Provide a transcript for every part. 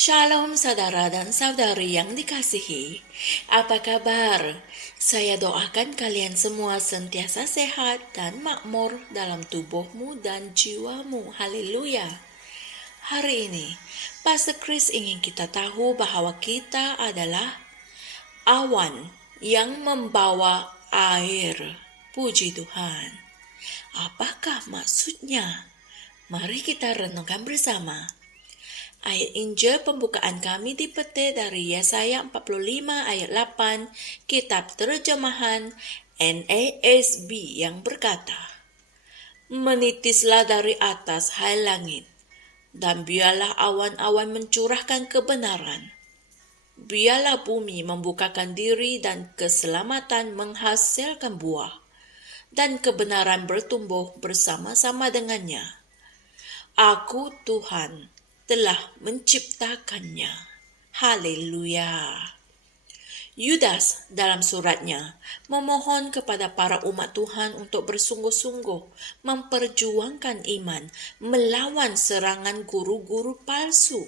Shalom saudara dan saudari yang dikasihi. Apa kabar? Saya doakan kalian semua sentiasa sehat dan makmur dalam tubuhmu dan jiwamu. Haleluya. Hari ini, Pastor Chris ingin kita tahu bahwa kita adalah awan yang membawa air. Puji Tuhan. Apakah maksudnya? Mari kita renungkan bersama. Ayat Injil pembukaan kami dipetik dari Yesaya 45 ayat 8, kitab terjemahan NASB yang berkata, "Menitislah dari atas, hai langit, dan biarlah awan-awan mencurahkan kebenaran. Biarlah bumi membukakan diri dan keselamatan menghasilkan buah, dan kebenaran bertumbuh bersama-sama dengannya. Aku Tuhan telah menciptakannya." Haleluya. Yudas dalam suratnya memohon kepada para umat Tuhan untuk bersungguh-sungguh memperjuangkan iman melawan serangan guru-guru palsu.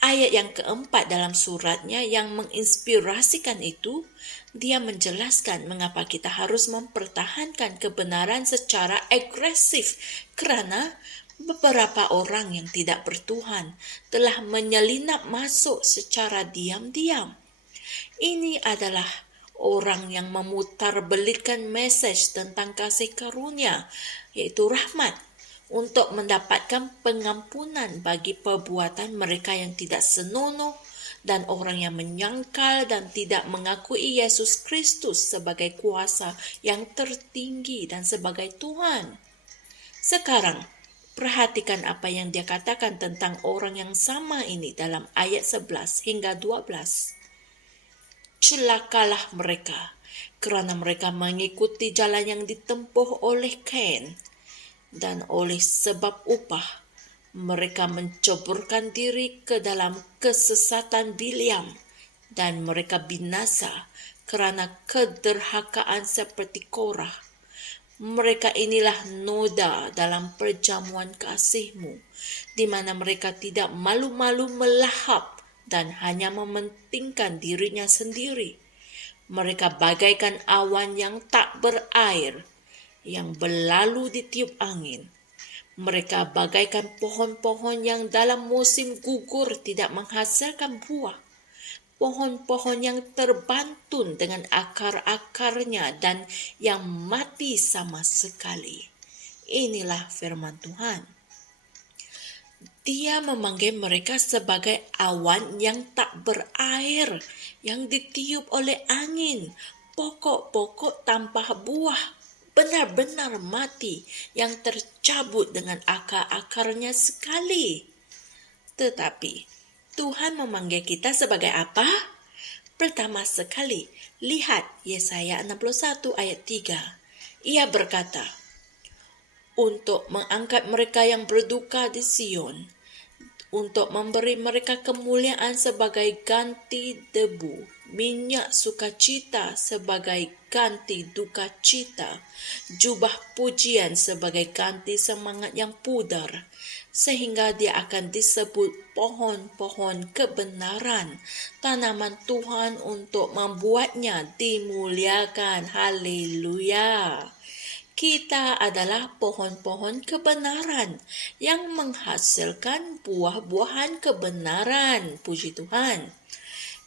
Ayat yang keempat dalam suratnya yang menginspirasikan itu, dia menjelaskan mengapa kita harus mempertahankan kebenaran secara agresif kerana beberapa orang yang tidak bertuhan telah menyelinap masuk secara diam-diam. Ini adalah orang yang memutarbelitkan mesej tentang kasih karunia, yaitu rahmat, untuk mendapatkan pengampunan bagi perbuatan mereka yang tidak senonoh dan orang yang menyangkal dan tidak mengakui Yesus Kristus sebagai kuasa yang tertinggi dan sebagai Tuhan. Sekarang, perhatikan apa yang dia katakan tentang orang yang sama ini dalam ayat 11 hingga 12. Celakalah mereka, kerana mereka mengikuti jalan yang ditempuh oleh Kain, dan oleh sebab upah, mereka menceburkan diri ke dalam kesesatan Biliam, dan mereka binasa kerana kederhakaan seperti Korah. Mereka inilah noda dalam perjamuan kasih-Mu, di mana mereka tidak malu-malu melahap dan hanya mementingkan dirinya sendiri. Mereka bagaikan awan yang tak berair, yang berlalu ditiup angin. Mereka bagaikan pohon-pohon yang dalam musim gugur tidak menghasilkan buah. Pohon-pohon yang terbantun dengan akar-akarnya dan yang mati sama sekali. Inilah firman Tuhan. Dia memanggil mereka sebagai awan yang tak berair, yang ditiup oleh angin, pokok-pokok tanpa buah, benar-benar mati, yang tercabut dengan akar-akarnya sekali. Tetapi Tuhan memanggil kita sebagai apa? Pertama sekali, lihat Yesaya 61 ayat 3. Ia berkata, untuk mengangkat mereka yang berduka di Sion, untuk memberi mereka kemuliaan sebagai ganti debu, minyak sukacita sebagai ganti duka cita, jubah pujian sebagai ganti semangat yang pudar, sehingga dia akan disebut pohon-pohon kebenaran, tanaman Tuhan untuk membuatnya dimuliakan. Haleluya. Kita adalah pohon-pohon kebenaran yang menghasilkan buah-buahan kebenaran. Puji Tuhan.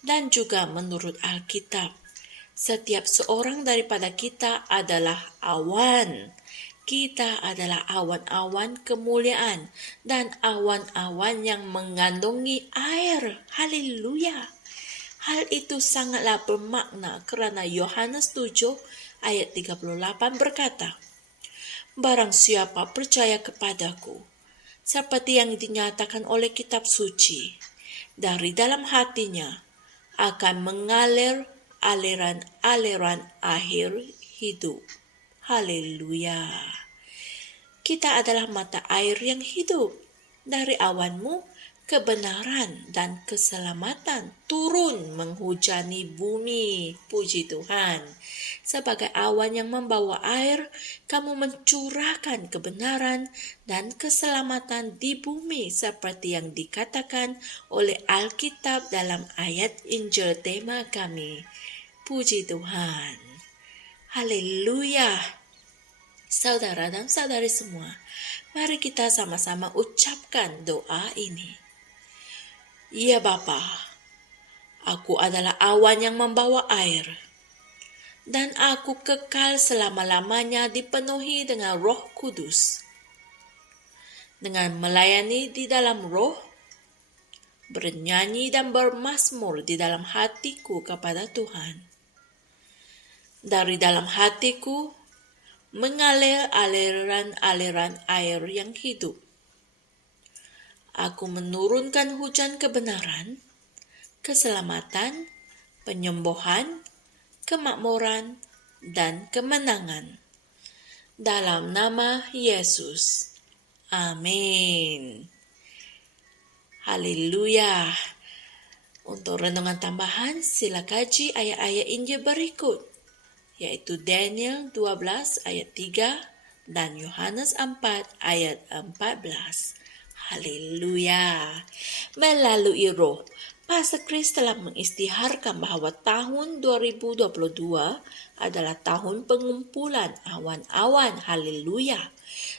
Dan juga menurut Alkitab, setiap seorang daripada kita adalah awan. Kita adalah awan-awan kemuliaan dan awan-awan yang mengandungi air. Haleluya. Hal itu sangatlah bermakna kerana Yohanes 7 ayat 38 berkata, "Barang siapa percaya kepadaku, seperti yang dinyatakan oleh kitab suci, dari dalam hatinya akan mengalir aliran-aliran air hidup." Haleluya. Kita adalah mata air yang hidup. Dari awanmu, kebenaran dan keselamatan turun menghujani bumi. Puji Tuhan. Sebagai awan yang membawa air, kamu mencurahkan kebenaran dan keselamatan di bumi seperti yang dikatakan oleh Alkitab dalam ayat Injil tema kami. Puji Tuhan. Haleluya. Saudara dan saudari semua, mari kita sama-sama ucapkan doa ini. Ya Bapa, aku adalah awan yang membawa air, dan aku kekal selama-lamanya dipenuhi dengan Roh Kudus. Dengan melayani di dalam roh, bernyanyi dan bermazmur di dalam hatiku kepada Tuhan. Dari dalam hatiku mengalir aliran-aliran air yang hidup. Aku menurunkan hujan kebenaran, keselamatan, penyembuhan, kemakmuran, dan kemenangan. Dalam nama Yesus. Amin. Haleluya. Untuk renungan tambahan, sila kaji ayat-ayat Injil berikut, yaitu Daniel 12 ayat 3 dan Yohanes 4 ayat 14. Haleluya. Melalui roh, Pastor Chris telah mengisytiharkan bahawa tahun 2022 adalah tahun pengumpulan awan-awan. Haleluya.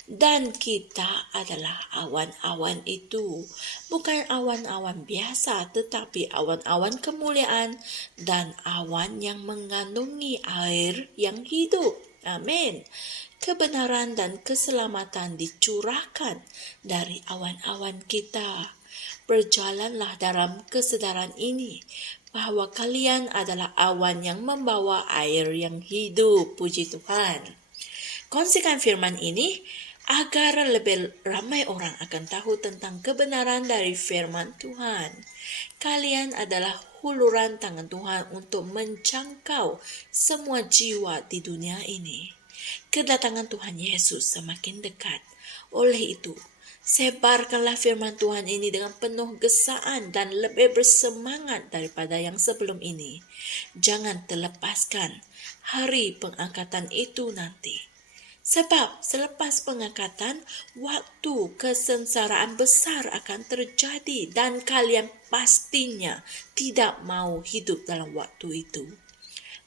Dan kita adalah awan-awan itu. Bukan awan-awan biasa, tetapi awan-awan kemuliaan dan awan yang mengandungi air yang hidup. Amin. Kebenaran dan keselamatan dicurahkan dari awan-awan kita. Berjalanlah dalam kesedaran ini bahwa kalian adalah awan yang membawa air yang hidup. Puji Tuhan. Kongsikan firman ini agar lebih ramai orang akan tahu tentang kebenaran dari firman Tuhan. Kalian adalah huluran tangan Tuhan untuk menjangkau semua jiwa di dunia ini. Kedatangan Tuhan Yesus semakin dekat. Oleh itu, sebarkanlah firman Tuhan ini dengan penuh gesaan dan lebih bersemangat daripada yang sebelum ini. Jangan terlepaskan hari pengangkatan itu nanti. Sebab selepas pengangkatan, waktu kesengsaraan besar akan terjadi dan kalian pastinya tidak mau hidup dalam waktu itu.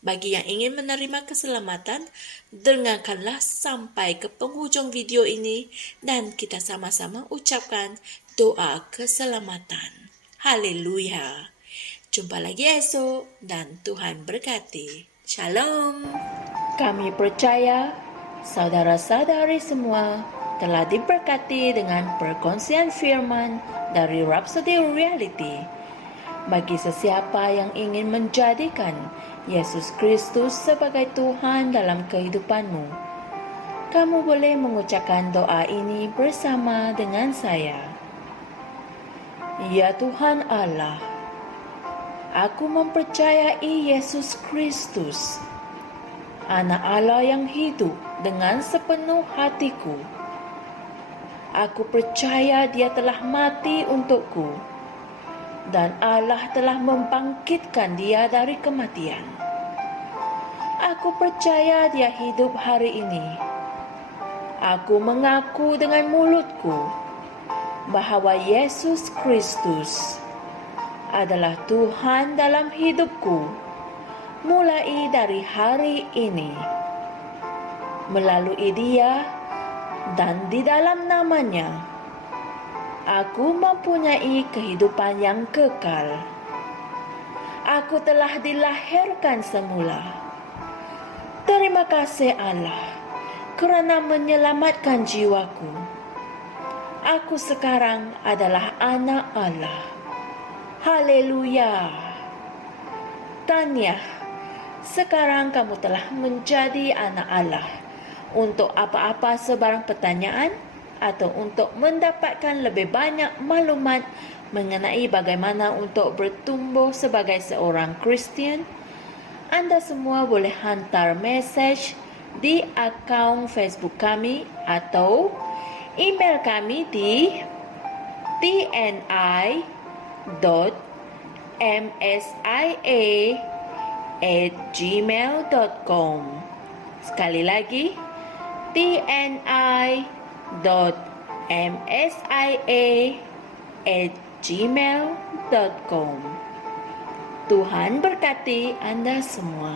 Bagi yang ingin menerima keselamatan, dengarkanlah sampai ke penghujung video ini dan kita sama-sama ucapkan doa keselamatan. Haleluya. Jumpa lagi esok dan Tuhan berkati. Shalom. Kami percaya saudara-saudari semua telah diberkati dengan perkongsian firman dari Rhapsody Reality. Bagi sesiapa yang ingin menjadikan Yesus Kristus sebagai Tuhan dalam kehidupanmu, kamu boleh mengucapkan doa ini bersama dengan saya. Ya Tuhan Allah, aku mempercayai Yesus Kristus, Anak Allah yang hidup dengan sepenuh hatiku. Aku percaya Dia telah mati untukku dan Allah telah membangkitkan Dia dari kematian. Aku percaya Dia hidup hari ini. Aku mengaku dengan mulutku bahawa Yesus Kristus adalah Tuhan dalam hidupku mulai dari hari ini. Melalui Dia dan di dalam nama-Nya, aku mempunyai kehidupan yang kekal. Aku telah dilahirkan semula. Terima kasih Allah kerana menyelamatkan jiwaku. Aku sekarang adalah anak Allah. Haleluya. Tanya, sekarang kamu telah menjadi anak Allah. Untuk apa-apa sebarang pertanyaan atau untuk mendapatkan lebih banyak maklumat mengenai bagaimana untuk bertumbuh sebagai seorang Kristian, Anda semua boleh hantar mesej di akaun Facebook kami atau email kami di tni.msia@gmail.com. Sekali lagi, tni.msia@gmail.com. Tuhan berkati Anda semua.